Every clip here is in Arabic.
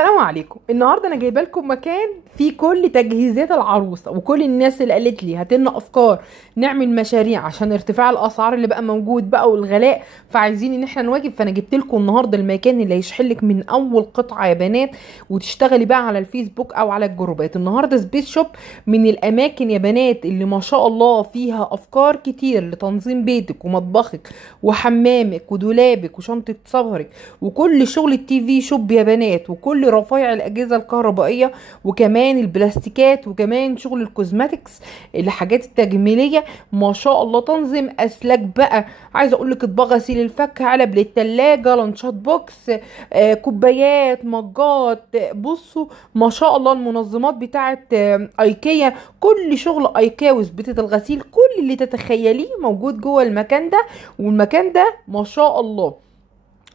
السلام عليكم. النهارده انا جايبه لكم مكان فيه كل تجهيزات العروسه، وكل الناس اللي قالت لي هات لنا افكار نعمل مشاريع عشان ارتفاع الاسعار اللي بقى موجود بقى والغلاء، فعايزين ان احنا نواجب. فانا جبت لكم النهارده المكان اللي هيشحلك من اول قطعه يا بنات، وتشتغلي بقى على الفيسبوك او على الجروبات. النهارده سبيس شوب من الاماكن يا بنات اللي ما شاء الله فيها افكار كتير لتنظيم بيتك ومطبخك وحمامك ودولابك وشنطه سفرك وكل شغل التي في شوب يا بنات، وكل رفايع الاجهزه الكهربائيه، وكمان البلاستيكات، وكمان شغل الكوزماتكس، الحاجات التجميليه. ما شاء الله تنظيم اسلاك بقى، عايزه اقول لك اطباق غسيل الفك، علب للثلاجه، لانشات بوكس، كوبايات، مجات. بصوا ما شاء الله المنظمات بتاعه ايكيا، كل شغل ايكيا وثبتة الغسيل، كل اللي تتخيليه موجود جوه المكان ده. والمكان ده ما شاء الله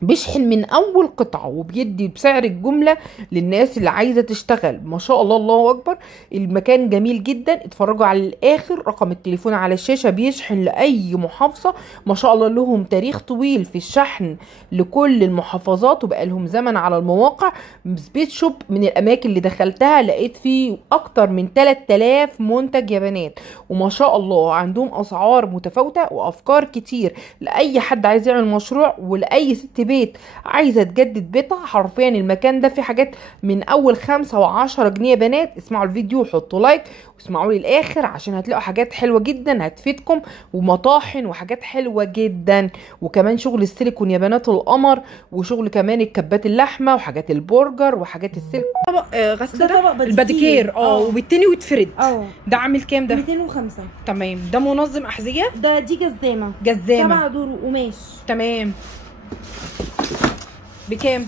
بيشحن من اول قطعه وبيدي بسعر الجمله للناس اللي عايزه تشتغل. ما شاء الله الله اكبر. المكان جميل جدا، اتفرجوا على الاخر. رقم التليفون على الشاشه، بيشحن لاي محافظه. ما شاء الله لهم تاريخ طويل في الشحن لكل المحافظات، وبقى لهم زمن على المواقع. سبيس شوب من الاماكن اللي دخلتها لقيت فيه اكتر من 3000 منتج يا بنات، وما شاء الله عندهم اسعار متفاوته وافكار كتير لاي حد عايز يعمل مشروع، ولاي ست بيت عايزه تجدد بيتها. حرفيا المكان ده فيه حاجات من اول 5 و10 جنيه يا بنات. اسمعوا الفيديو وحطوا لايك واسمعوا لي الاخر عشان هتلاقوا حاجات حلوه جدا هتفيدكم، ومطاحن وحاجات حلوه جدا. وكمان شغل السيليكون يا بنات القمر، وشغل كمان الكبات اللحمه وحاجات البرجر وحاجات السيليكون. طبق غسل ده طبق الباديكير وبالتاني ويتفرد. ده عامل كام ده؟ 205. تمام. ده منظم احذيه. دي جزامه 7 دور قماش. تمام. بكام؟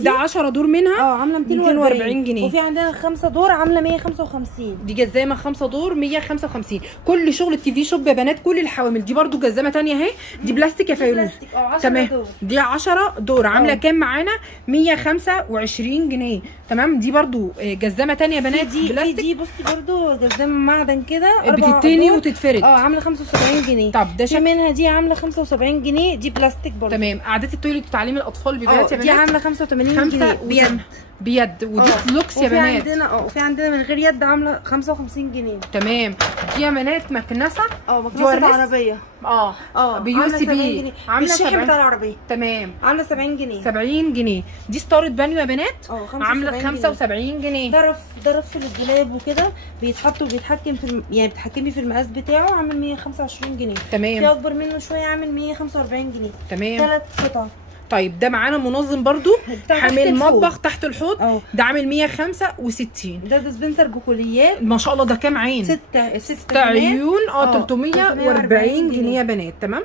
ده 10 دور منها عامله 240 جنيه. وفي عندنا 5 دور عامله 155. دي جزامه 5 دور 155. كل شغل التي في شوب يا بنات، كل الحوامل. دي برضو جزامه تانية اهي، دي بلاستيك يا فيروز. تمام. دي 10 دور عامله كام معانا؟ 125 جنيه. تمام. دي برضو جزامه تانية يا بنات بلاستيك. دي بصي برضو جزامه معدن كده بتتني وتتفرد. عامله 75 جنيه. طب ده في منها دي عامله 75 جنيه، دي بلاستيك برضو. تمام. قعدات التويليت وتعليم الاطفال ببنات يا بنات، دي عامله 85 جنيه بيد ودي لوكس يا بنات. وفي عندنا من غير يد عامله 55 جنيه. تمام. دي يا بنات مكنسه مكنسه عربيه بيو سي بي عامله الشاحن بتاع العربيه. تمام. عامله 70 جنيه. 70 جنيه. دي ستاره بانيو يا بنات عامله 75 جنيه. ده رف للدولاب وكده، بيتحط وبيتحكم في يعني بتحكمي في المقاس بتاعه، عامل 125 جنيه. تمام. في اكبر منه شويه عامل 145 جنيه. تمام. 3 قطع. طيب ده معانا منظم برضو حامل مطبخ تحت الحوض. ده عامل 165. ده ديسبنسر بكليات. ما شاء الله. ده كام عين؟ 6 عيون. 340 جنيه يا بنات. تمام.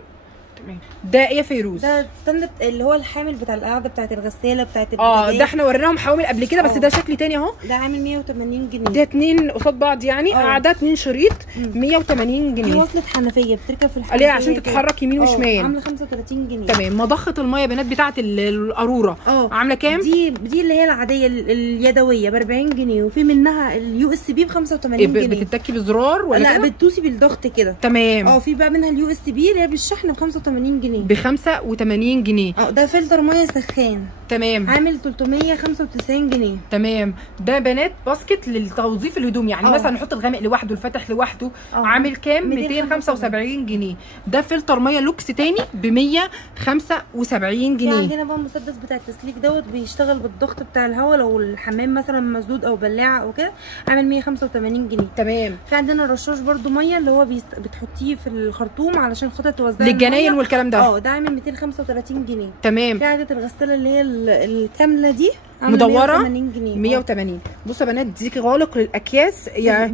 ده ايه يا فيروز؟ ده ستاند اللي هو الحامل بتاع القاعده بتاعت الغساله بتاعت البوتاجاز. ده احنا وريناهم حوامل قبل كده، بس ده شكل تاني اهو. ده عامل 180 جنيه. ده 2 قصاد بعض يعني، قاعده 2 شريط 180 جنيه. دي وصله حنفيه بتركب في الحنفيه ليه؟ عشان تتحرك يمين وشمال. عامله 35 جنيه. تمام. مضخه الميه يا بنات بتاعت القاروره عامله كام؟ دي اللي هي العاديه اليدويه ب 40 جنيه، وفي منها اليو اس بي ب 85 جنيه. بتتكي بزرار ولا لا بتدوسي بالضغط كده. تمام. في بقى منها اليو اس بي اللي هي بالشحن ب 85 جنيه. ب 85 جنيه. ده فلتر ميه سخان. تمام. عامل 395 جنيه. تمام. ده بنات باسكت للتوظيف الهدوم، يعني مثلا نحط الغامق لوحده الفاتح لوحده. عامل كام؟ 275 جنيه. ده فلتر ميه لوكس تاني ب 175 جنيه. في عندنا بقى المسدس بتاع التسليك بيشتغل بالضغط بتاع الهواء لو الحمام مثلا مسدود او بلاعه او كده، عامل 185 جنيه. تمام. في عندنا رشاش برده ميه اللي هو بتحطيه في الخرطوم علشان خاطر توزعي للجناين والكلام ده. ده عامل 235 جنيه. تمام. في عاده الغساله اللي هي الكامله دي مدوره 180 جنيه. 180. بصوا يا بنات دي غالق للاكياس يعني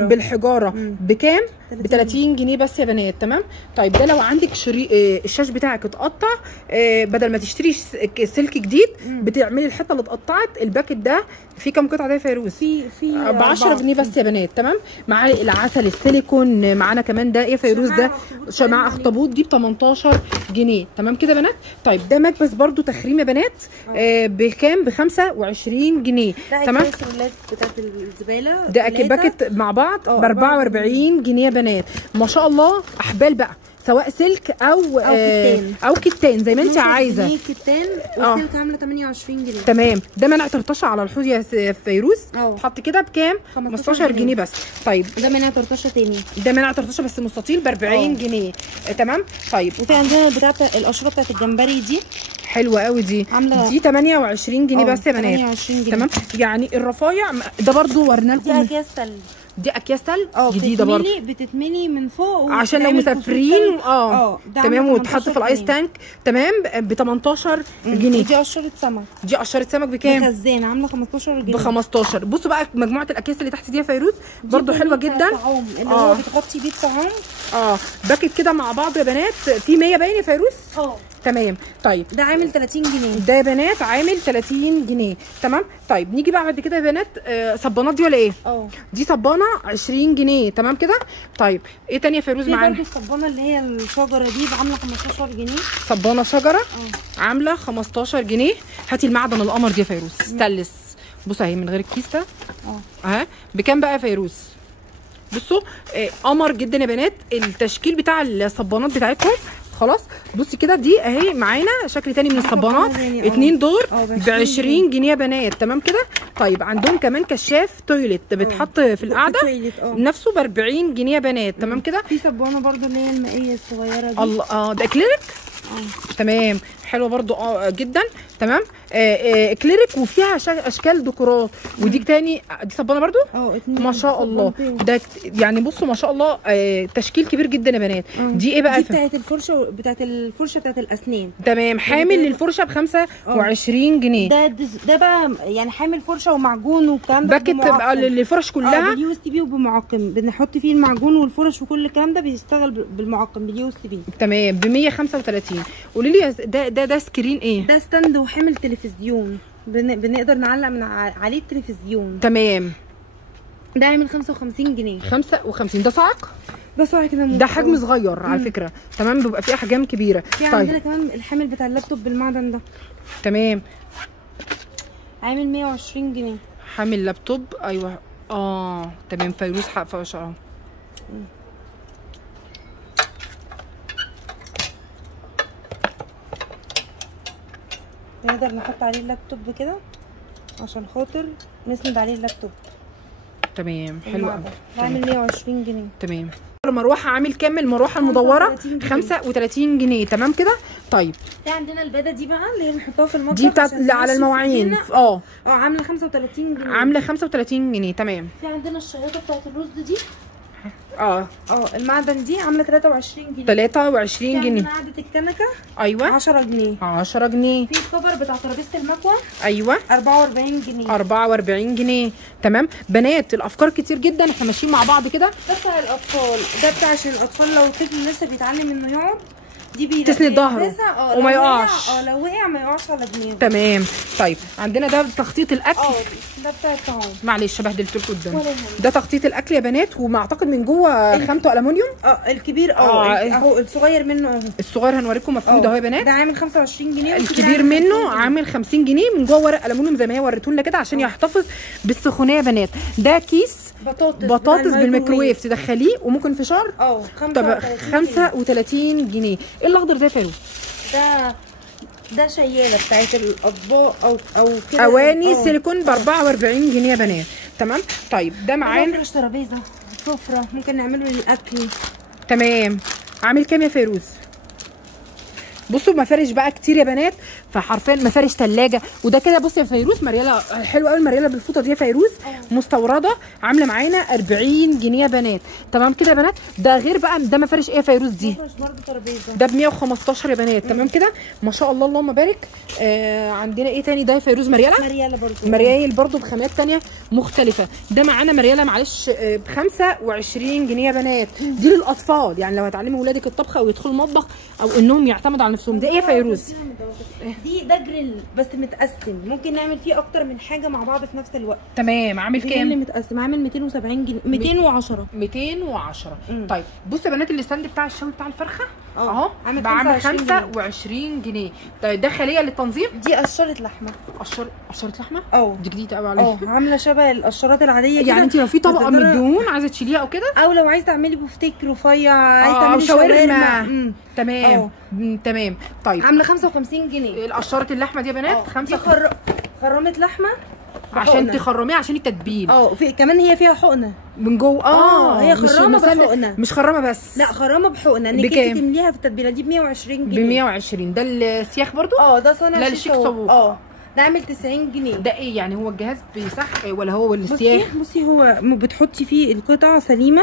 بالحجاره بكام؟ ب 30 جنيه بس يا بنات. تمام. طيب ده لو عندك الشاش بتاعك اتقطع، بدل ما تشتري سلك جديد بتعملي الحته اللي اتقطعت. الباكت ده في كام قطعه ده يا فيروز؟ في ب 10 جنيه بس يا بنات. تمام. معالق العسل السيليكون معانا كمان. ده ايه يا فيروز؟ ده شماعه اخطبوط دي ب 18 جنيه. تمام كده يا بنات. طيب ده مكبس برده تخريم يا بنات بكام؟ ب 25 جنيه. تمام. الرولات بتاعت الزباله ده باكت مع بعض ب 44 جنيه يا بنات. ما شاء الله. احبال بقى سواء سلك او كتان. او كتان زي ما انت عايزه. دي كتان والسلك عامله 28 جنيه. تمام. ده منع طرطشه على الحوض يا فيروز. حط كده بكام؟ 15 جنيه بس. طيب ده منع طرطشه تاني. ده منع طرطشه بس مستطيل ب 40 جنيه. تمام. طيب وفي عندنا القشره بتاعت الجمبري دي حلوه قوي دي. عامله دي 28 جنيه بس يا بنات. 28 جنيه. تمام. يعني الرفايع ده برضو ورنا لكم. دي اكياس تلج. دي اكياس تلج جديده برضو بتتملي من فوق عشان لو مسافرين. تمام. وتحط في الايس تانك. تمام. ب 18 جنيه. دي قشره سمك. دي قشره سمك بكام؟ بخزان عامله 15 جنيه. ب 15. بصوا بقى مجموعه الاكياس اللي تحت دي يا فيروز برضو حلوه جدا. اللي هو بتغطي بيه الطعام. باكت كده مع بعض يا بنات في 100 باين يا فيروز. تمام. طيب ده عامل 30 جنيه. ده يا بنات عامل 30 جنيه. تمام. طيب نيجي بقى بعد كده يا بنات صبانات دي ولا ايه؟ دي صبانه 20 جنيه. تمام كده. طيب ايه تاني يا فيروز معانا؟ برضه الصبانه اللي هي الشجره دي عامله 15 جنيه. صبانه شجره عامله 15 جنيه. هاتي المعدن القمر دي يا فيروز ستانلس. بصوا اهي من غير الكيس ده. بكام بقى يا فيروز؟ بصوا قمر جدا يا بنات. التشكيل بتاع الصبانات بتاعتهم خلاص. بصي كده دي اهي معانا شكل تاني من الصبانات 2 دور ب 20 جنيه يا بنات. تمام كده. طيب عندهم كمان كشاف تويلت بيتحط في القعده نفسه ب 40 جنيه يا بنات. تمام كده. في صبانه برضو اللي هي المائيه الصغيره دي. الله. ده اكليريك. تمام. حلوه برضو جدا. تمام. كليريك وفيها اشكال ديكورات. ودي تاني دي صبانه برضو ما شاء الله. ده يعني بصوا ما شاء الله تشكيل كبير جدا يا بنات. دي ايه بقى؟ دي بتاعت الفرشه بتاعت الاسنان. تمام. حامل للفرشه ب 25 جنيه. ده بقى يعني حامل فرشه ومعجون والكلام ده. باكت بقى للفرش كلها باليو اس بي وبمعقم. بنحط فيه المعجون والفرش وكل الكلام ده بيشتغل بالمعقم باليو اس بي. تمام. ب 135. قولي لي ده سكرين ايه؟ ده ستاند وحامل تلفزيون. بنقدر نعلق من عليه التلفزيون. تمام. ده عامل 55 جنيه. 55. ده صاعق؟ ده صاعق كده. ده حجم صغير على فكره. تمام. بيبقى فيه احجام كبيره. في عندنا كمان الحامل بتاع اللابتوب بالمعدن ده. تمام. عامل 120 جنيه. حامل لابتوب. ايوه. تمام. فيروز حق فاشا. نقدر نحط عليه اللابتوب كده عشان خاطر نسند عليه اللابتوب. تمام. حلو قوي. عامل 120 جنيه. تمام. المروحه عامل كام؟ المروحه المدوره 35 جنيه. تمام كده. طيب في عندنا الباده دي بقى اللي هي بنحطها في المطبخ. دي بتاعت اللي على المواعين. عامله 35 جنيه. عامله 35 جنيه. تمام. في عندنا الشياطه بتاعت الرز دي. المعدن دي عامله 23 جنيه. 23 جنيه. في عندنا قعده الكنكه. ايوه 10 جنيه. 10 جنيه. في الكفر بتاع ترابيزه المكوى. ايوه 44 جنيه. 44 جنيه. تمام. بنات الافكار كتير جدا احنا ماشيين مع بعض كده. ده بتاع الاطفال. ده بتاع عشان الاطفال لو الطفل لسه بيتعلم انه يقعد. دي تسند ظهره وما يقعش. لو وقع ما يقعش على دماغه. تمام. طيب عندنا ده تخطيط الاكل. ده بتاع الطعام. معلش بهدلت لكم قدام. ده تخطيط الاكل يا بنات. وما اعتقد من جوه خامته الومنيوم. الكبير اهو. الصغير منه اهو. الصغير هنوريكم مفروض اهو يا بنات. ده عامل 25 جنيه. الكبير منه عامل 50 جنيه. من جوه ورق الومنيوم زي ما هي وريتولنا كده عشان يحتفظ بالسخونيه يا بنات. ده كيس بطاطس بالميكروويف تدخليه وممكن فشار. 35 جنيه. ايه الاخضر ده يا فاروق؟ ده شياله بتاعت الاطباق او كده. اواني سيليكون ب 44 جنيه يا بنات. تمام. طيب ده معانا فرش ترابيزه سفره ممكن نعمله للاكل. تمام. عامل كام يا فيروز؟ بصوا مفارش بقى كتير يا بنات. فحرفيا مفارش ثلاجه. وده كده بصي يا فيروز مرياله حلوه قوي. المرياله بالفوطه دي يا فيروز مستورده عامله معانا 40 جنيه يا بنات. تمام كده يا بنات. ده غير بقى ده مفارش ايه يا فيروز دي؟ مفرش برده ترابيزه. ده ب 115 يا بنات. تمام كده ما شاء الله اللهم بارك. عندنا ايه تاني؟ ده يا فيروز مرياله برده. مريال برده بخامات ثانيه مختلفه. ده معانا مرياله معلش ب 25 جنيه يا بنات. دي للاطفال يعني لو هتعلمي ولادك الطبخ او يدخلوا المطبخ او انهم يعتمدوا على نفسهم. ده ايه يا فيروز؟ ده جريل بس متقسم، ممكن نعمل فيه اكتر من حاجه مع بعض في نفس الوقت. تمام. عامل كام؟ اللي متقسم عامل 270 جنيه 210. 210. طيب بصوا يا بنات الستاند بتاع الشوي بتاع الفرخه اهو عامل بعمل 25 جنيه. طيب ده خليه للتنظيم. دي قشره لحمه. قشره لحمه؟ دي جديده قوي عليا. عامله شبه القشرات العاديه كده. يعني انت لو في طبقه من الدهون عايزه تشيليها او كده، او لو عايزه تعملي بفتيك رفيع، عايزه تعملي شاورما. تمام. تمام. طيب عامله 55 جنيه. القشره اللحمه دي يا بنات 5. دي خرمه لحمه عشان تخرميها عشان التتبيل. في كمان هي فيها حقنه من جوه. هي خرامه بحقنه، مش خرامه بس، لا خرامه بحقنه انك انت تمليها في التتبيله. دي ب 120 جنيه. ب 120. ده السياخ برضو. ده صنع لا الشيك صووق. ده عامل 90 جنيه. ده ايه يعني؟ هو الجهاز بيصح ولا هو السياخ؟ بصي هو بتحطي فيه القطعه سليمه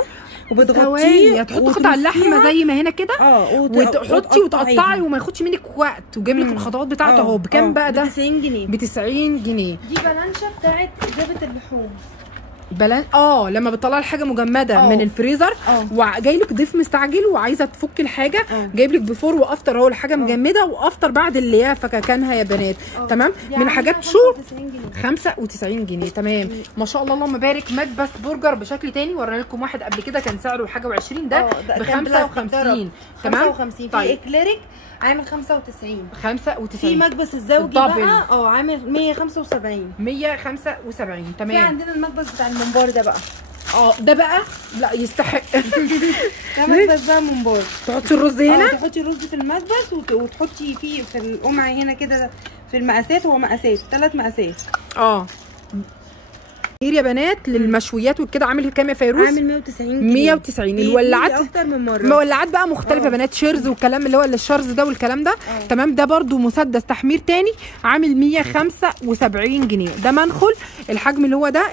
وبتغطيه، تحطي قطع اللحمه زي ما هنا كده وتحطي وتقطعي وما ياخدش منك وقت، وجايب لك الخطوات بتاعته اهو. بكام بقى ده؟ ب 90 جنيه. ب 90 جنيه. دي بلانشه بتاعت ذابت اللحوم. لما بتطلعي الحاجه مجمده من الفريزر وجاي لك ضيف مستعجل وعايزه تفك الحاجه، جايب لك بيفور وافتر اهو، الحاجه مجمده وافتر بعد اللي هي فكانها يا بنات. تمام. من حاجات شو 95 جنيه. تمام ما شاء الله اللهم بارك. مكبس برجر بشكل تاني ورينا لكم واحد قبل كده كان سعره حاجه و20، ده ب 55. تمام. 55. في اكليريك عامل 95. في 95. مكبس الزوجي بقى عامل 175. 175. تمام. في عندنا المكبس بتاع الممبار ده بقى. ده بقى لا يستحق. ده مكبس بقى ممبار. تحطي الرز هنا. تحطي الرز في المكبس وتحطي فيه في القمع هنا كده في المقاسات. هو مقاسات 3 مقاسات. يا بنات للمشويات وكده. عامل كام يا فيروز؟ عامل 190 جنيه. 190. الولاعات اكتر من مره. مولعات بقى مختلفه يا بنات، شيرز والكلام اللي هو الشرز ده والكلام ده. تمام. ده برده مسدس تحمير تاني عامل 175 جنيه. ده منخل الحجم اللي هو ده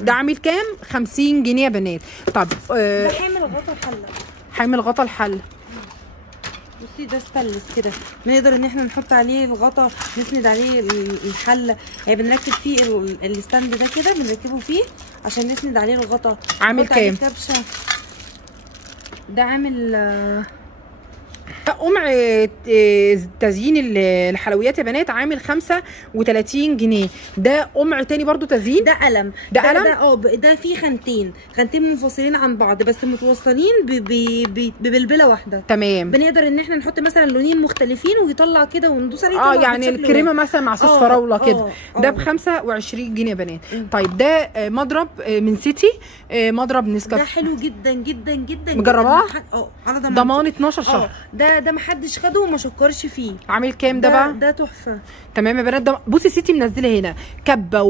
ده عامل كام؟ 50 جنيه يا بنات. طب ده حامل غطا الحله. حامل غطا الحله. بصي ده ستانلس كده، بنقدر ان احنا نحط عليه الغطا، نسند عليه الحله. يعني بنركب فيه الستاند ده كده، بنركبه فيه عشان نسند عليه الغطا. عامل كام؟ ده عامل قمع تزيين الحلويات يا بنات عامل 35 جنيه. ده قمع تاني برضو تزيين. ده قلم. ده فيه خانتين منفصلين عن بعض بس متوصلين ببلبله واحده. تمام. بنقدر ان احنا نحط مثلا لونين مختلفين ويطلع كده وندوس عليه. يعني الكريمه مثلا مع صوص فراوله كده. ده ب 25 جنيه يا بنات. طيب ده مضرب من سيتي، مضرب نسكافيه. ده حلو جدا جدا جدا. مجرباه؟ على ضمان 12 شهر. ده محدش خده وما شكرش فيه. عامل كام ده بقى؟ ده تحفه. تمام يا بنات. ده بصي سيتي منزله هنا كبه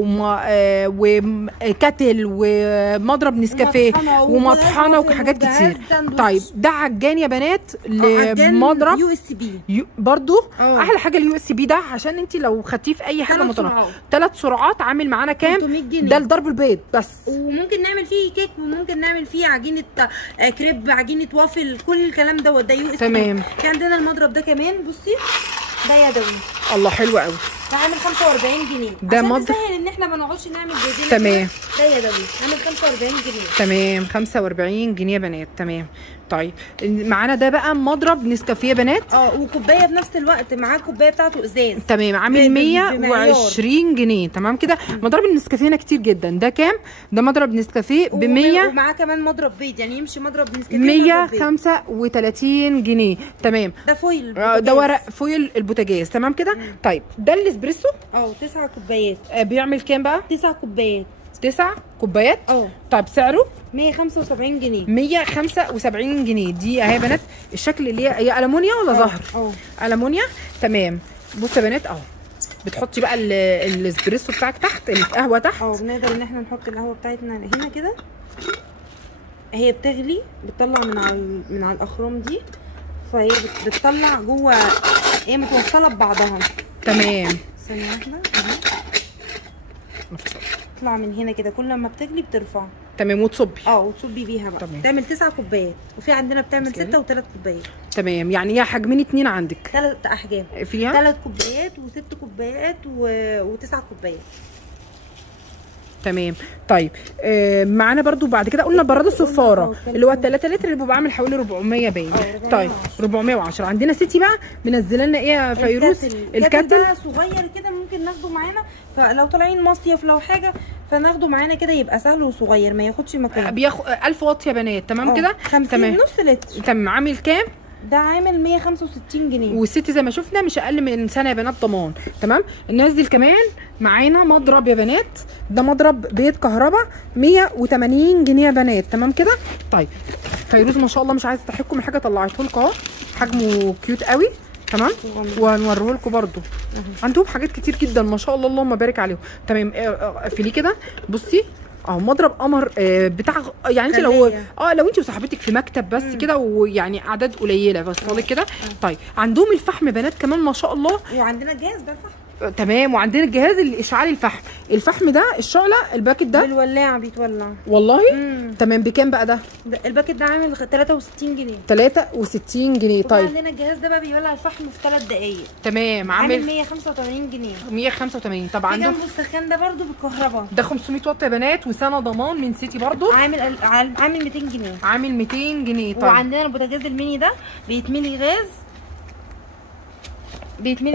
وكتل ومضرب نسكافيه ومطحنه وحاجات كتير. طيب ده عجان يا بنات لمضرب USB برضو. احلى حاجه USB ده عشان انت لو خدتيه في اي حاجه متنوعه. 3 سرعات. عامل معانا كام؟ 300 جنيه. ده لضرب البيض بس. وممكن نعمل فيه كيك وممكن نعمل فيه عجينه كريب، عجينه وافل، كل الكلام دوت. ده USB. تمام. في عندنا المضرب ده كمان. بصي ده يدوي. الله حلو قوي. ده عامل 45 جنيه. ده مضرب سهل ان احنا ما نقعدش نعمل بايدينا. تمام. ده يدوي عامل 45 جنيه. تمام. 45 جنيه يا بنات. تمام. طيب معانا ده بقى مضرب نسكافيه يا بنات. وكوبايه في نفس الوقت معاه كوبايه بتاعته ازاز. تمام. عامل 120 جنيه. تمام كده. مضرب النسكافيه هنا كتير جدا. ده كام؟ ده مضرب نسكافيه ب 100 ومعاه كمان مضرب بيض، يعني يمشي مضرب نسكافيه 135 جنيه. تمام. ده فويل ده ورق فويل البوتاجاز. تمام كده. طيب ده الاسبريسو 9 كوبايات. بيعمل كام بقى؟ 9 كوبايات. 9 كوبايات. طيب سعره 175 جنيه. 175 جنيه. دي اهي يا بنات الشكل اللي هي المونيا ولا زهر؟ المونيا. تمام. بصوا يا بنات اهو بتحطي بقى الاسبريسو بتاعك تحت، القهوه تحت. بنقدر ان احنا نحط القهوه بتاعتنا هنا كده. هي بتغلي، بتطلع من على الاخرام دي، فهي بتطلع جوه، هي متوصله ببعضها. تمام. ثانيه واحده تطلع من هنا كده، كل ما بتغلي بترفع. تمام. وتصبي وتصبي بيها بقى. تعمل 9 كوبايات، وفي عندنا بتعمل 6 و3 كوبايات. تمام. يعني هي حجمين 2 عندك. 3 احجام فيها 3 كوبايات و6 كوبايات و9 كوبايات. تمام. طيب معانا برضو بعد كده قلنا براد الصفاره اللي هو 3 لتر اللي بيبقى عامل حوالي 400 باين. طيب 410. عندنا ستي بقى منزله لنا ايه يا فيروز؟ الكاتل صغير كده ممكن ناخده معانا، فلو طالعين مصيف لو حاجه فناخده معانا كده يبقى سهل وصغير ما ياخدش مكان. بياخد 1000 واط يا بنات. تمام كده. 50 نص لتر. تمام. عامل كام؟ ده عامل 165 جنيه. والست زي ما شفنا مش اقل من سنه يا بنات ضمان. تمام. ننزل كمان معانا مضرب يا بنات، ده مضرب بيت كهرباء 180 جنيه يا بنات. تمام كده. طيب فيروز ما شاء الله مش عايزه اضحككم من حاجه، طلعته لكم اهو، حجمه كيوت قوي. تمام. وهنوريه لكم برده. عندهم حاجات كتير جدا ما شاء الله اللهم بارك عليهم. تمام. قفليه كده بصي اهو، مضرب قمر بتاع يعني انت لو انت وصاحبتك في مكتب بس كده ويعني اعداد قليله بس كده. طيب عندهم الفحم بنات كمان ما شاء الله، وعندنا الجهاز ده الفحم. تمام. وعندنا الجهاز الاشعالي الفحم ده الشعله الباكت ده بالولاعه بيتولع والله. تمام. بكام بقى ده الباكت ده عامل 63 جنيه. 63 جنيه. طيب عندنا الجهاز ده بقى بيولع الفحم في 3 دقايق. تمام. عامل 185 جنيه. 185. طب عندك جنبه السخان ده برده بالكهرباء، ده 500 واط يا بنات وسنه ضمان من سيتي برده. عامل 200 جنيه. عامل 200 جنيه. طيب وعندنا البوتاجاز الميني ده بيتملي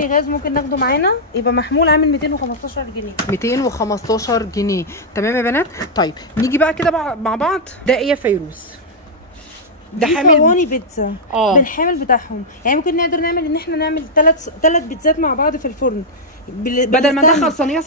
غاز ممكن ناخده معانا يبقى محمول، عامل 215 جنيه. 215 جنيه. تمام يا بنات. طيب نيجي بقى كده مع بعض. ده ايه يا فيروز؟ ده حامل صواني بيتزا بالحامل بتاعهم، يعني ممكن نقدر نعمل ان احنا نعمل 3 بيتزات مع بعض في الفرن بدل ما ندخل صينيه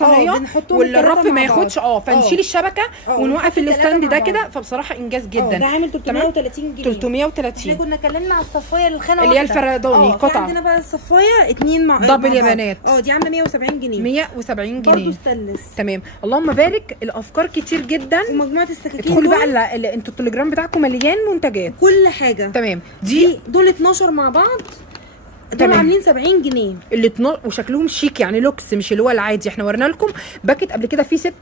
والرف ما ياخدش فنشيل الشبكه ونوقف الستاند ده كده. فبصراحه انجاز جدا. ده عامل 330 جنيه. 330. احنا كنا اتكلمنا على الصفايه الخانه اللي هي الفرداني قطعه. عندنا بقى الصفايه 2 مع دبل يا بنات. دي عامله 170 جنيه. 170 جنيه برضه ستانلس. تمام. اللهم بارك. الافكار كتير جدا. ومجموعه السكاكين ادخلوا بقى انتوا التليجرام بتاعكم مليان منتجات كل حاجه. تمام. دول 12 مع بعض، دول عاملين 70 جنيه. وشكلهم شيك يعني لوكس مش اللي هو العادي. احنا ورينا لكم باكت قبل كده فيه 6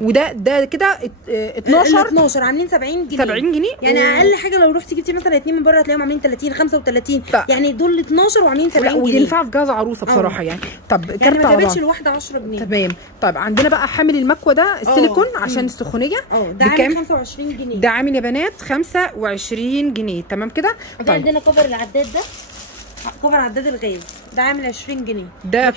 وده كده 12 عاملين 70 جنيه. 70 جنيه يعني اقل حاجه لو رحتي جبتي مثلا 2 من بره هتلاقيهم عاملين 30 35 يعني دول 12 وعاملين 70 جنيه. وينفع في جهاز عروسه بصراحه يعني. طب يعني ما جابتش الواحده 10 جنيه. تمام. طيب عندنا بقى حامل المكوه ده السيليكون عشان السخونيه. ده عامل 25 جنيه. ده عامل يا بنات 25 جنيه. تمام كده. طيب عندنا كفر العداد ده، كفر عداد الغاز ده عامل 20 جنيه. ده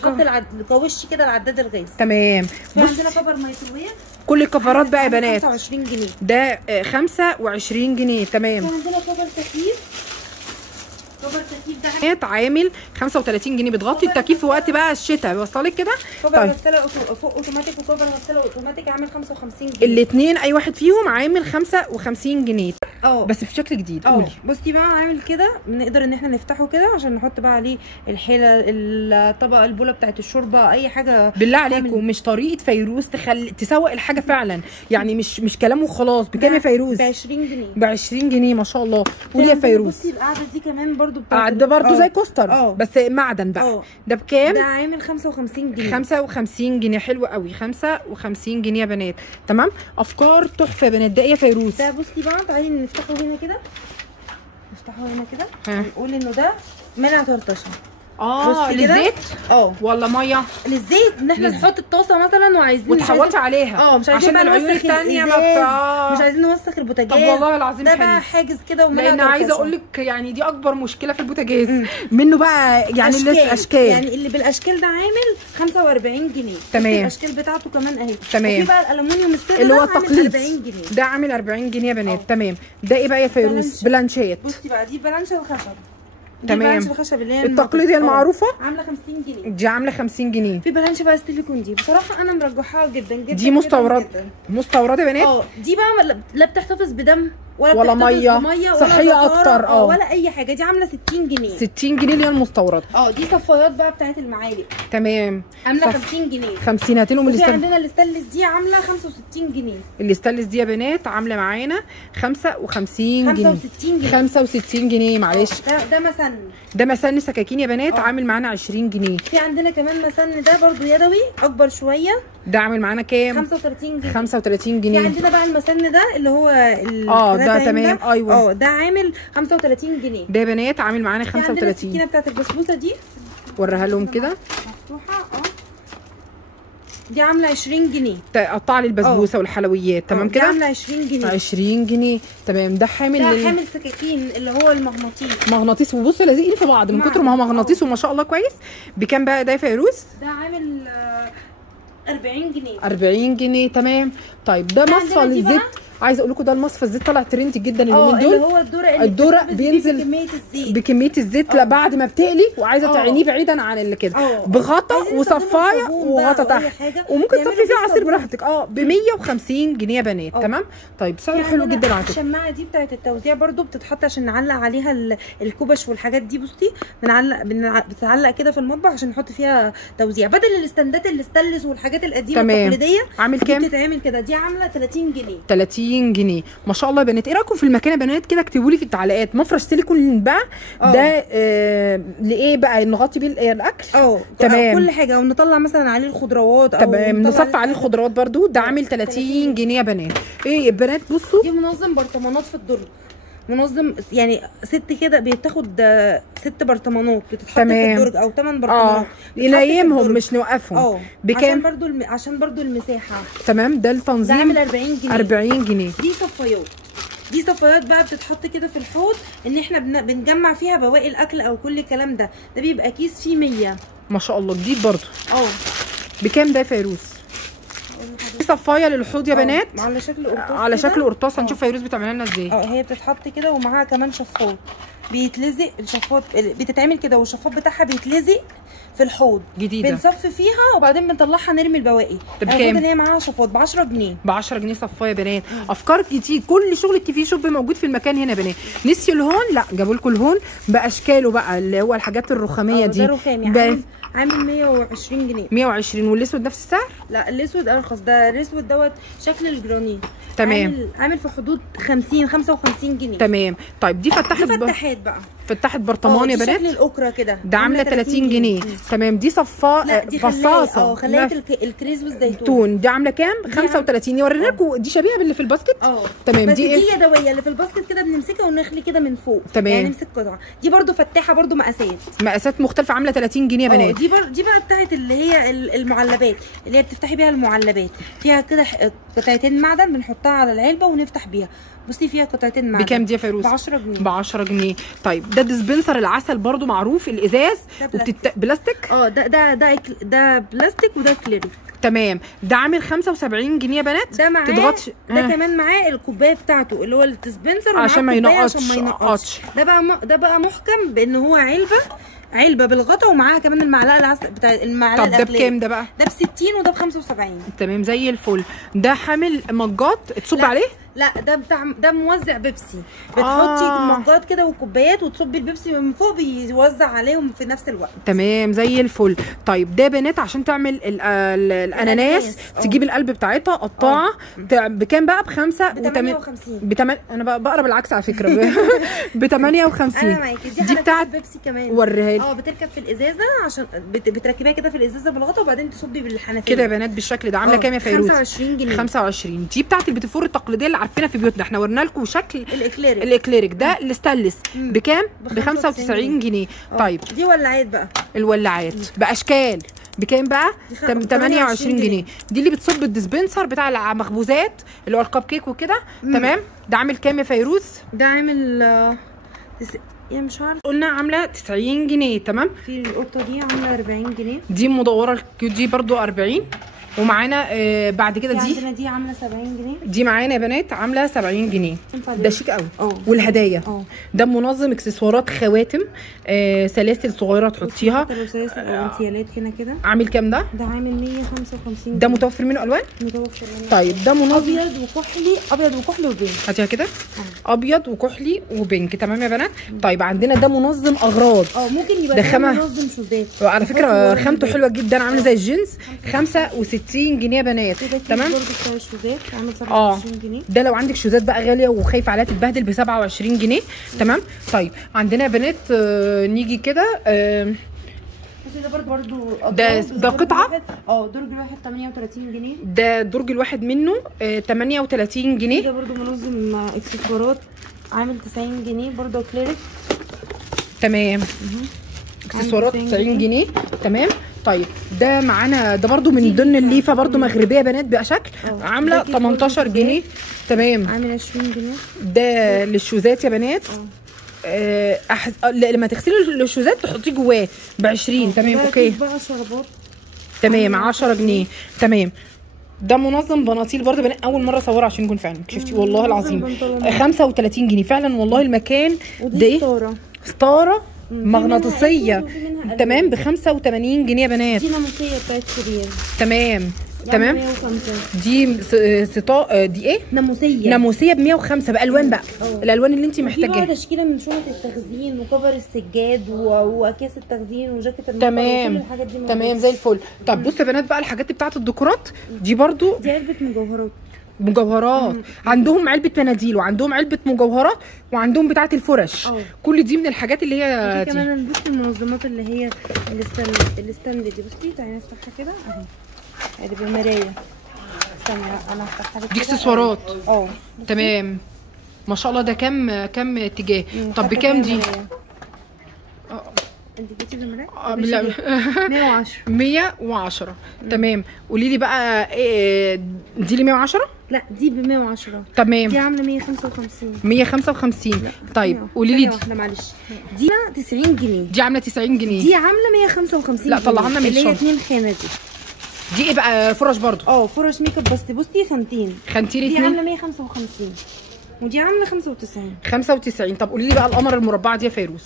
كوش كده العداد الغاز. تمام. عندنا كفر ميكروويف كل الكفرات بقى يا بنات 25 جنيه. ده 25 جنيه. تمام. عندنا كفر تكييف ده عامل 35 جنيه. بتغطي التكييف في وقت بقى الشتاء بيوصلك كده. كفر غساله فوق اوتوماتيك وكفر غساله اوتوماتيك عامل 55 جنيه. الاثنين اي واحد فيهم عامل 55 جنيه بس في شكل جديد. قولي. بصي بقى عامل كده بنقدر ان احنا نفتحه كده عشان نحط بقى عليه الحله الطبق البوله بتاعت الشوربه اي حاجه. بالله عليكم مش طريقه فيروز تسوق الحاجه فعلا يعني مش كلام وخلاص. بكام يا فيروز؟ ب 20 جنيه. ب 20 جنيه ما شاء الله. قولي يا فيروز. بصي القعده دي كمان برده ده برضه زي كوستر بس معدن بقى. ده بكام؟ ده عامل 55 جنيه. 55 جنيه. حلو قوي. 55 جنيه يا بنات. تمام. افكار تحفه يا بنات. ده ايه يا فيروز؟ ده بصي بقى تعالي نفتحه هنا كده. نفتحه هنا كده ونقول انه ده منع طرطشه. للزيت ولا ميه؟ للزيت ان احنا نحط الطاسه مثلا وتحوطي عليها مش عايزين عشان العيون الثانيه مش عايزين نوسخ البوتاجاز. طب والله العظيم ده بقى حاجز كده لان عايزه اقول لك يعني دي اكبر مشكله في البوتاجاز منه بقى يعني الاشكال يعني اللي بالاشكال ده عامل 45 جنيه. تمام. الاشكال بتاعته كمان اهي. تمام. وفي بقى الالومنيوم ستيل اللي هو التقليد 40 جنيه. ده عامل 40 جنيه يا بنات. تمام. ده ايه بقى يا فيروز؟ بلانشات. بصي بقى دي بلانشه الخشب. تمام. الخشب اللي هي التقليديه المعروفه عامله 50 جنيه. دي عامله 50 جنيه. في بلانش بقى ستيليكون دي بصراحه انا مرجحاها جدا جدا. دي مستورده يا بنات. دي بقى لا بتحتفظ بدم ولا ميه صحيه اكتر ولا اي حاجه. دي عامله 60 جنيه. 60 جنيه اللي هي المستورده. دي صفايات بقى بتاعت المعالق. تمام. عامله 50 جنيه. 50. هات لهم في عندنا الاستانلس دي عامله 65 جنيه. الاستانلس دي يا بنات عامله معانا 55 جنيه. 65 جنيه. 65 جنيه معلش. ده مسن سكاكين يا بنات عامل معانا 20 جنيه. في عندنا كمان مسن ده برضو يدوي اكبر شويه. ده عامل معانا كام؟ 35 جنيه. 35 جنيه. في عندنا بقى المسن ده اللي هو ده تمام. ايوه ده عامل 35 جنيه. ده يا بنات عامل معانا 35. السكينه بتاعت البسبوسه دي وريها لهم كده مفتوحه دي عامله 20 جنيه. تقطع لي البسبوسه والحلويات تمام كده. دي عامله 20 جنيه. 20 جنيه تمام. ده حامل ده حامل سكاكين اللي هو المغناطيس. مغناطيس. وبصوا لازقين في بعض من كتر ما هو مغناطيس وما شاء الله كويس. بكام بقى ده يا فيروز؟ ده عامل 40 جنيه. 40 جنيه تمام. طيب ده مصفى للزيت. عايزه اقول لكم ده المصفى الزيت طالع ترند جدا اليومين دول. اللي هو الدورق بينزل بكميه الزيت لا بعد ما بتقلي، وعايزه تعينيه بعيدا عن اللي كده بغطا وصفايه وغطا تحت، وممكن تصفي فيه عصير براحتك. ب 150 جنيه يا بنات. تمام. طيب سعره حلو جدا على فكره. الشماعه دي بتاعت التوزيع برده بتتحط عشان نعلق عليها الكبش والحاجات دي. بصي بتتعلق كده في المطبخ عشان نحط فيها توزيع بدل الاستندات اللي استانلس والحاجات القديمه التقليديه. عامل كام؟ بتتعمل كده. دي عامله 30 جنيه. 30 جنيه ما شاء الله يا بنات. ايه رايكم في المكان يا بنات كده؟ اكتبوا لي في التعليقات. مفرش سيليكون بقى ده لايه بقى؟ نغطي بيه الاكل. تمام. كل حاجه. ونطلع مثلا عليه الخضروات تمام. نصفي عليه الخضروات برده. ده عامل 30 جنيه يا بنات. ايه يا بنات بصوا، دي منظم برطمانات في الدرج. منظم يعني ست كده بتاخد 6 برطمانات بتتحط في الدرج او 8 برطمانات. ننيمهم مش نوقفهم. بكام؟ عشان برضو المساحه. تمام. ده التنظيم. ده عامل 40 جنيه. 40 جنيه. دي صفايات. دي صفايات بقى بتتحط كده في الحوض ان احنا بنجمع فيها بواقي الاكل او كل الكلام ده. ده بيبقى كيس فيه 100 ما شاء الله. جديد برضو. بكام ده يا فيروز؟ دي صفايه للحوض يا بنات على شكل قرطاس. على شكل قرطاس. هنشوف فيروز بتعملها لنا ازاي. هي بتتحط كده ومعاها كمان شفاط بيتلزق. الشفاط بتتعمل كده والشفاط بتاعها بيتلزق في الحوض. جديده. بنصفي فيها وبعدين بنطلعها نرمي البواقي. بكام؟ اللي هي معاها شفاط ب 10 جنيه. ب 10 جنيه صفايه يا بنات. افكار كتير. كل شغل التي شوب موجود في المكان هنا يا بنات. نسيوا الهون؟ لا جابوا لكم الهون باشكاله بقى اللي هو الحاجات الرخاميه دي. ده رخامي عامل 120 جنيه. 120. والاسود نفس السعر؟ لا الاسود ارخص. ده الاسود دوت شكل الجرانيت. تمام. عامل في حدود 55 جنيه. تمام. طيب دي فتحت بقى. فتحت برطمان يا بنات. شكل الاوكرا كده. ده عامله 30 جنيه. تمام. دي فصاصه. خلايا الكريز والزيتون. دي عامله كام؟ 35. يورينا لكم. دي شبيهه باللي في الباسكت. تمام. بس دي يدويه. اللي في الباسكت كده بنمسكها ونخلي كده من فوق. تمام. يعني نمسك قطعه. دي برده فتاحه برده مقاسات مختلفه عامله 30 جنيه يا بنات. دي بقى بتاعت اللي هي المعلبات اللي هي بتفتحي بيها المعلبات. فيها كده قطعتين معدن بنحطها على العلبه ونفتح بيها. بصي فيها قطعتين معدن. بكام دي يا فيروز؟ ب 10 جنيه. ب 10 جنيه. طيب ده ديسبنسر العسل برضو معروف. الازاز بلاستيك. ده بلاستيك وده كليريك. تمام. ده عامل 75 جنيه يا بنات. ده معاه ده كمان معاه الكوبايه بتاعته اللي هو الديسبنسر عشان ما ينقطش. ده بقى محكم بان هو علبه بالغطا ومعاها كمان المعلقه العسل بتاع المعلقه. طب ده بكام ده بقى؟ ده ب 60 وده ب 75. تمام زي الفل. ده حامل مجات تصب عليه؟ لا ده موزع بيبسي. بتحطي مجات كده وكوبايات وتصبي البيبسي من فوق بيوزع عليهم في نفس الوقت. تمام زي الفل. طيب ده بنات عشان تعمل الاناناس تجيب القلب بتاعتها قطاعه بكام بقى؟ ب 58. انا بقرا بالعكس على فكره. ب 58. انا معاكي. دي بتاعت بيبسي كمان. وريها لي. بتركب في الازازه عشان بتركبيها كده في الازازه بالغطا وبعدين تصبي بالحنفيه كده يا بنات بالشكل ده. عامله كام يا فيروز؟ 25 جنيه. 25. دي بتاعت البيتيفور التقليديه اللي عارفينها في بيوتنا. احنا ورينا لكم شكل الاكليريك ده الاستانلس. بكام؟ ب 95 جنيه. طيب دي ولاعات بقى. الولاعات باشكال بكام بقى؟ 28 جنيه. دي اللي بتصب الديسبنسر بتاع المخبوزات اللي هو الكب كيك وكده. تمام. ده عامل كام يا فيروز؟ ده عامل يعني مش عارفه. قلنا عامله 90 جنيه. تمام. في القطه دي عامله 40 جنيه. دي مدوره الكيوت دي برضو 40. ومعانا بعد كده عندنا دي عامله 70 جنيه. دي معانا يا بنات عامله 70 جنيه. ده شيك قوي. والهدايا ده منظم اكسسوارات خواتم سلاسل صغيره تحطيها. سلاسل او انسيالات هنا كده. عامل كام ده؟ ده عامل 155 جنيه. ده متوفر منه الوان؟ متوفر منه. طيب ده منظم ابيض وكحلي وبينك. هاتيها كده. ابيض وكحلي وبينك. تمام يا بنات. طيب عندنا ده منظم اغراض. ممكن يبقى ده منظم شوزات. على فكره خامته حلوه جدا عامله زي الجينز. 65 جنيه يا بنات. تمام. برضه بتاع الشوزات عامل 27 جنيه. ده لو عندك شوزات بقى غاليه وخايفه عليها تتبهدل ب 27 جنيه. تمام. طيب عندنا يا بنات نيجي كده ده برضه ده قطعه. درج الواحد 38 جنيه. ده درج الواحد منه 38 جنيه. ده برضه منظم اكسسوارات عامل 90 جنيه برضه كليريك. تمام. اكسسوارات 90 جنيه. تمام. طيب ده معانا، ده برضو من ضمن الليفه برضو مغربيه بنات بقى شكل، عامله 18 جنيه. تمام، عامل 20 جنيه. ده للشوزات يا بنات. لما تغسلي الشوزات تحطيه جواه ب 20. تمام اوكي. بقى شرابات تمام 10 جنيه. تمام، ده منظم بناطيل برضه بنات، اول مره اصوره عشان يكون فعلا شفتي والله العظيم 35 جنيه فعلا والله المكان ده. ايه ستاره مغناطيسيه. تمام ب 85 جنيه يا بنات. دي ناموسيه بتاعت سرير. تمام تمام. دي دي ايه؟ ناموسيه ب 105 بالوان بقى. الالوان اللي انت محتاجاها. في تشكيله من شنط التخزين وكفر السجاد واكياس التخزين وجاكيت المطبخ. تمام وكل الحاجات دي تمام زي الفل. طب بصوا يا بنات بقى الحاجات بتاعه الديكورات دي برضو، دي علبه مجوهرات. عندهم علبه مناديل وعندهم علبه مجوهرات وعندهم بتاعه الفرش. كل دي من الحاجات اللي هي دي كمان. بصي المنظمات اللي هي الستاند دي. بصي تعالي نفتحها كده اهي. ادي بالمرايه. استني انا هفتحها لك. دي اكسسوارات. تمام ما شاء الله. ده كام اتجاه؟ طب بكام دي؟ انت جبتي بالمرايه؟ لا 110. 110. تمام. قولي لي بقى ايه دي اللي 110؟ لا دي ب 110. تمام. دي عامله 155. 155. طيب قولي لي دي معلش. دي 90 جنيه. دي عامله 90 جنيه. دي عامله 155. لا طلعها لنا من اللي هي الشنطه. 2 خانه دي ايه بقى؟ فرش برضو؟ فرش ميك اب. بس بصي خانتين. خانتين دي اتنين. عامله 155 ودي عامله 95. 95. طب قولي لي بقى القمر المربعه دي يا فيروز.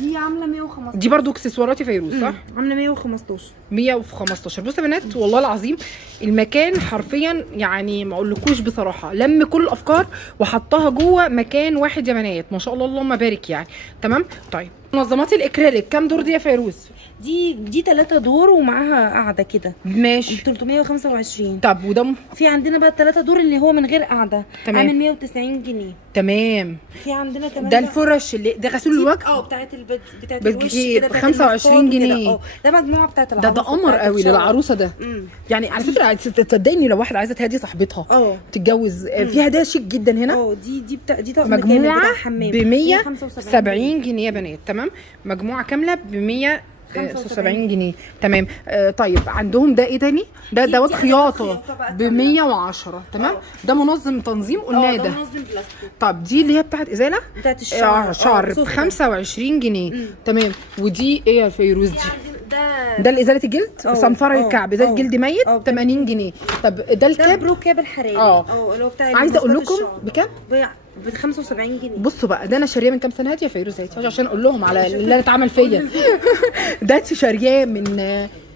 دي عامله 115. دي برضو اكسسوارات يا فيروز صح؟ عامله 115. 115. بصوا يا بنات والله العظيم المكان حرفيا يعني ما اقولكوش بصراحه، لم كل الافكار وحطها جوه مكان واحد يا بنات ما شاء الله اللهم بارك يعني. تمام. طيب منظمات الاكريليك كام دور دي يا فيروز؟ دي 3 دور ومعاها قاعده كده. ماشي. 325. طب وده في عندنا بقى ال3 دور اللي هو من غير قاعده. تمام. عامل 190 جنيه. تمام. في عندنا كمان ده الفرش اللي ده غسول الوجه. بتاعت الوش كده ب 25 جنيه. ده مجموعه بتاعت العروسه. ده قمر قوي للعروسه ده. يعني على فكره تصدقني لو واحده عايزه تهدي صاحبتها تتجوز في هدايا شيك جدا هنا. دي طقم مجموعه حمام ب 170 جنيه يا بنات. تمام. مجموعه كامله ب 175 جنيه. تمام. طيب عندهم ده ايه تاني؟ ده واد خياطه ب 110. تمام. ده منظم تنظيم قلنا ده. منظم بلاستيك. طب دي اللي هي بتاعت ازاله؟ بتاعت الشعر. شعر ب 25 جنيه. تمام. ودي ايه يا فيروز دي؟ ده لازاله الجلد. صنفره الكعب ازاله جلد ميت 80 جنيه. طب ده الكاب. برو كاب الحراري. اللي هو بتاع عايزه اقول لكم بكام؟ ب 75 جنيه. بصوا بقى ده انا شاريه من كام سنه. هاتي يا فيروز هاتي عشان اقول لهم على اللي انا اتعمل فيا. ده شاريه من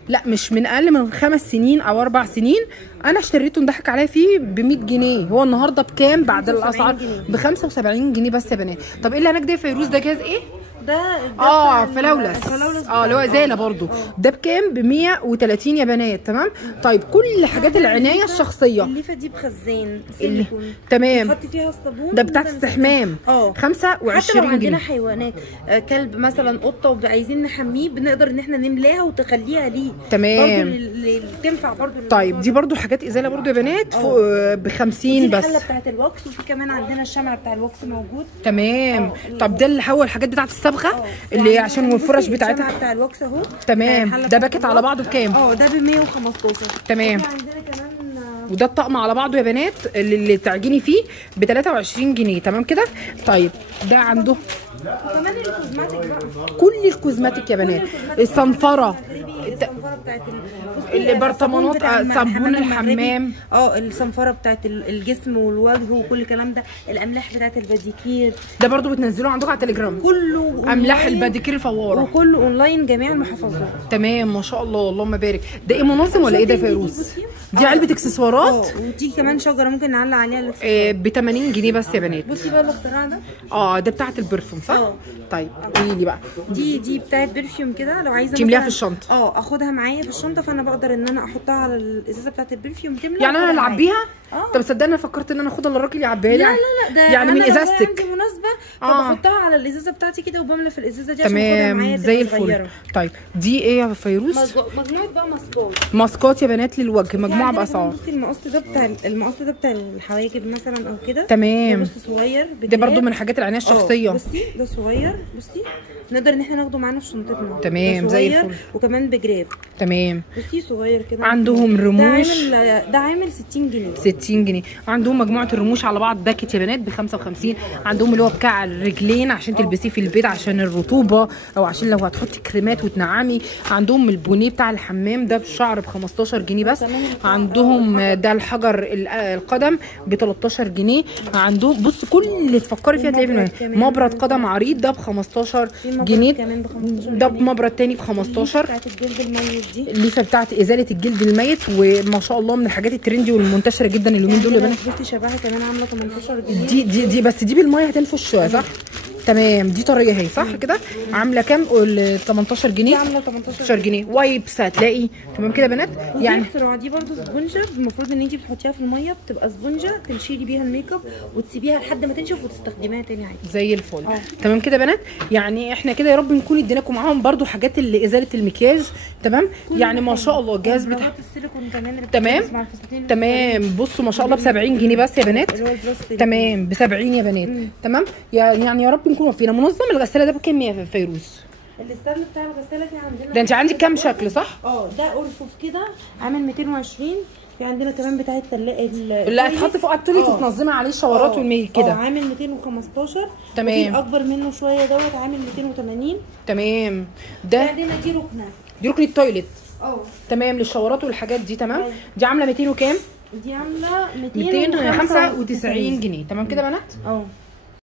لا مش من اقل من 5 سنين او 4 سنين. انا اشتريته نضحك عليا فيه ب 100 جنيه. هو النهارده بكام بعد الاسعار؟ ب 75 جنيه بس يا بنات. طب ايه اللي هناك ده يا فيروز؟ ده جاز ايه؟ ده فلولس. اللي هو ازاله برضو. ده بكام؟ ب 130 يا بنات. تمام. طيب كل حاجات العنايه الشخصيه. الليفه دي بخزان سيليكون. تمام. نحط فيها الصابون. ده بتاعت استحمام. 25 حتى لو جنيه. عندنا حيوانات كلب مثلا قطه وعايزين نحميه بنقدر ان احنا نملاها وتخليها ليه. تمام. برضو اللي تنفع برضو. طيب دي برضو حاجات ازاله برضو يا بنات فوق ب 50 بس. الحله بتاعت الوكس. وفي كمان عندنا الشمع بتاع الوكس موجود. تمام. طب ده اللي هو الحاجات بتاعت الصبغه اللي عشان الفرش بتاعتها. الشمع بتاع الوكس اهو. تمام. ده باكت على بعضه بكام؟ ده ب 115. تمام. عندنا كمان وده الطقم على بعضه يا بنات اللي تعجني فيه ب 23 جنيه. تمام كده. طيب ده عنده وكمان الكوزماتيك بقى. كل الكوزماتيك يا بنات. الصنفره بتاعت البرطمانات صابون الحمام. الصنفره بتاعت الجسم والوجه وكل الكلام ده. الاملاح بتاعت الباديكير ده برضو بتنزلوه عندكم على التليجرام. كله املاح الباديكير الفواره وكله اونلاين جميع المحافظات. تمام ما شاء الله اللهم بارك. ده ايه منظم ولا ايه ده يا فيروز؟ دي علبه اكسسوارات. ودي كمان شجره ممكن نعلق عليها ب 80 جنيه بس يا بنات. بصي بقى الاختراع ده. ده بتاعت البرفيوم صح؟ طيب قولي لي بقى. دي بتاعت برفيوم كده لو عايزه تمليها في الشنطه. اخدها معايا في الشنطه فانا بقدر ان انا احطها على الازازه بتاعت البرفيوم تملى. يعني انا اللي اعبيها؟ طب صدقني انا فكرت ان انا اخدها للراجل يعبيها لي. لا ده يعني من ازازتك. عندي مناسبه فبحطها على الازازه بتاعتي كده وبملى في الازازه دي. تمام زي الفل. طيب دي ايه يا فيروز؟ مجموعه بقى ماسكات. ماسكات يا بنات للوجه. مجموعه مجموعه عندنا باسعار. كمان بصي المقص ده بتاع الحواجب مثلا او كده. تمام. بص صغير ده برضو من حاجات العنايه الشخصيه. بصي ده صغير، بصي نقدر ان احنا ناخده معانا في شنطتنا. تمام زي الفل. وكمان بجراب. تمام. بصي صغير كده. عندهم رموش. ده عامل 60 جنيه. 60 جنيه. عندهم مجموعه الرموش على بعض باكت يا بنات ب 55. عندهم اللي هو بتاع الرجلين عشان تلبسيه في البيت عشان الرطوبه او عشان لو هتحطي كريمات وتنعمي. عندهم البونيه بتاع الحمام ده بالشعر ب 15 جنيه بس. عندهم ده الحجر القدم ب 13 جنيه. عندهم بص كل اللي تفكري فيها تلاقيه مبرد قدم عريض ده ب 15 جنيه. ده مبرد تاني ب 15. بتاعت الجلد الميت دي الليفه بتاعت ازاله الجلد الميت وما شاء الله من الحاجات الترندي والمنتشره جدا اليومين دول يا بنات. بصي شبهها كمان عامله 18 جنيه. دي بس دي بالميه هتنفش صح؟ تمام. دي طريه اهي صح كده. عامله كام؟ 18 جنيه. عامله 18 جنيه. وايبس هتلاقي تمام كده يا بنات. يعني دي برده سبونجه المفروض ان انت بتحطيها في الميه بتبقى سبونجه تشيلي بيها الميك اب وتسيبيها لحد ما تنشف وتستخدميها تاني عادي زي الفل. تمام كده يا بنات. يعني احنا كده يا رب نكون اديناكم معاهم برده حاجات اللي ازاله المكياج. تمام. يعني ما شاء الله الجهاز بتاع السيليكون كمان تمام. بصوا ما شاء الله ب 70 جنيه بس يا بنات. تمام ب 70 يا بنات. تمام. يعني يا رب نكون وفينا. منظم الغساله ده بكام يا فيروز؟ الستاند بتاع الغساله في عندنا ده انت عندك كام شكل صح؟ ده ارفف كده عامل 220. في عندنا كمان بتاع التلاقه اللي هتحط فوق التوليت وتنظمي عليه الشاورات والميك كده. عامل 215. تمام. وفي اكبر منه شويه دوت عامل 280. تمام. ده عندنا دي ركنه التويليت. تمام للشاورات والحاجات دي. تمام. دي عامله 200 وكام؟ دي عامله 295 جنيه. تمام كده يا بنات.